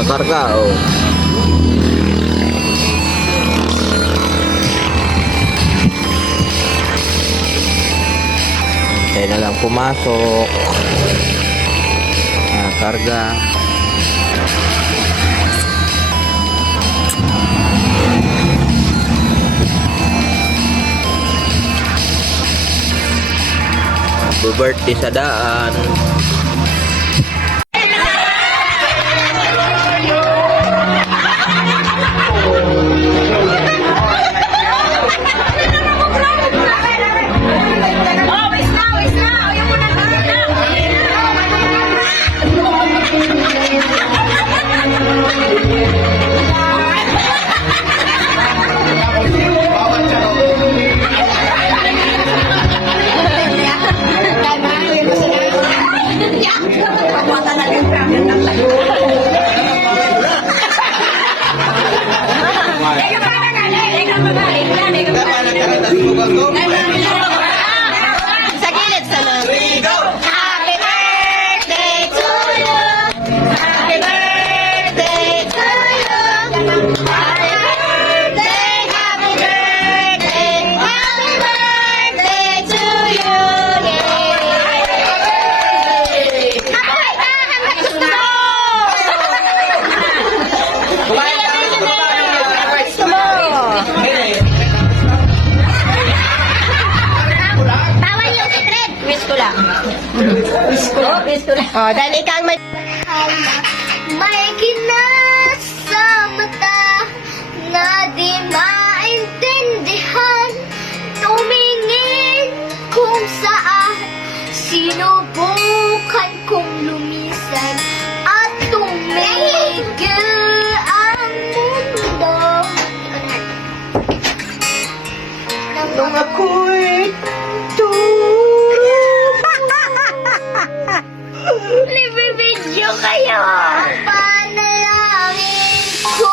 nagkakarga, oh. Kaya na lang pumasok. Karga. Birthday sa daan. Sa gilid sana. Happy birthday to you. Happy birthday to you. Happy birthday, happy birthday, happy birthday to you. Yay! Happy gusto mo! Gusto mo! Bawal yung secret. Wish ko lang. Wish ko lang. Wish ko lang. Oh, dahil ikaw ang may kinas sa mata na di maintindihan. Tumingin kung saan sinubukan kong lumisan at tumigil ang mundo. Nung ako'y Libre-video kayo! Panalangin ko!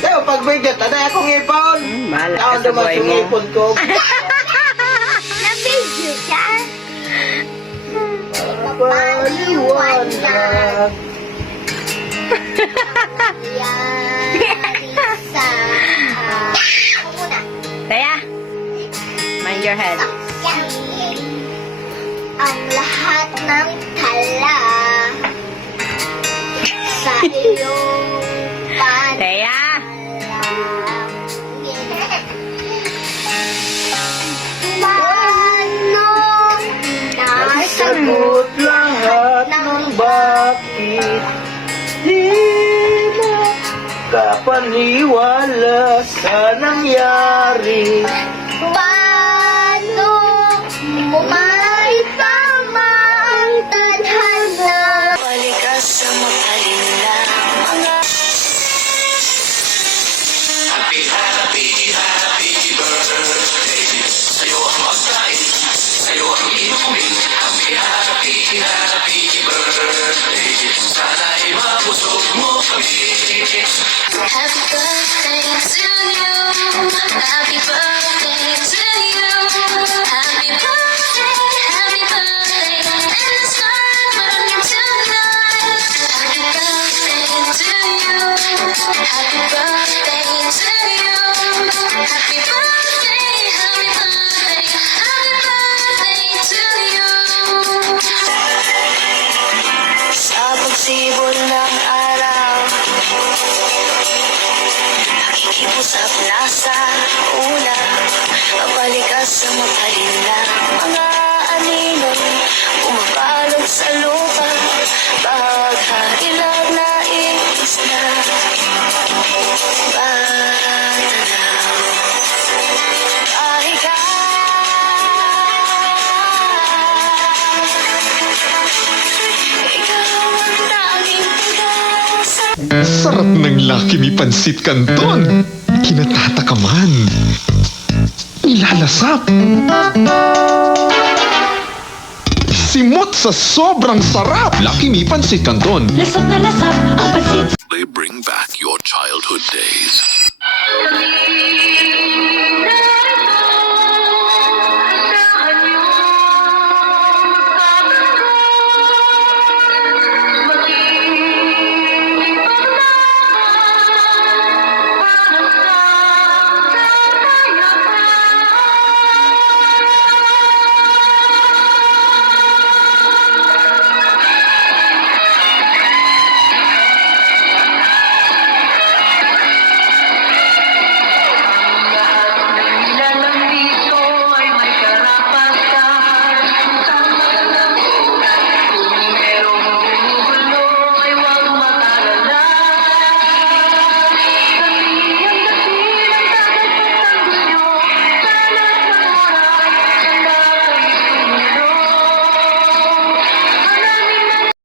Kaya pag bigat, ano akong ipon? Ako naman yung ipon ko. Na-video siya? Paliwanag. Yari sa... Ako muna. Taya, mind your head. Ang lahat ng tala sa iyong Taya, paano nasa Sagot lahat ng bakit di mo kapaniwala sa nangyari. paano mo maitama ang tadhana? Balikas sa makalinlang mga Happy birthday to you. Happy birthday to you. Happy birthday, and it's not burning tonight. Happy birthday to you. Happy birthday to you. Happy birthday, happy birthday, happy birthday to you. Sa pagsibol ng araw, nakikipusap na sa ulan. Babalik ka sa makalinlang mga anino, bumabalot sa lupa, paghahilag na isla. Batanaw, pahiga. Ikaw ang tanging pag-asa. Sarap ng Lucky Me Pansit Canton. Kinatatakaman. Nilalasap. Simot sa sobrang sarap. Lucky Me Pansit Canton. lasap na lasap ang pansit. They bring back your childhood days.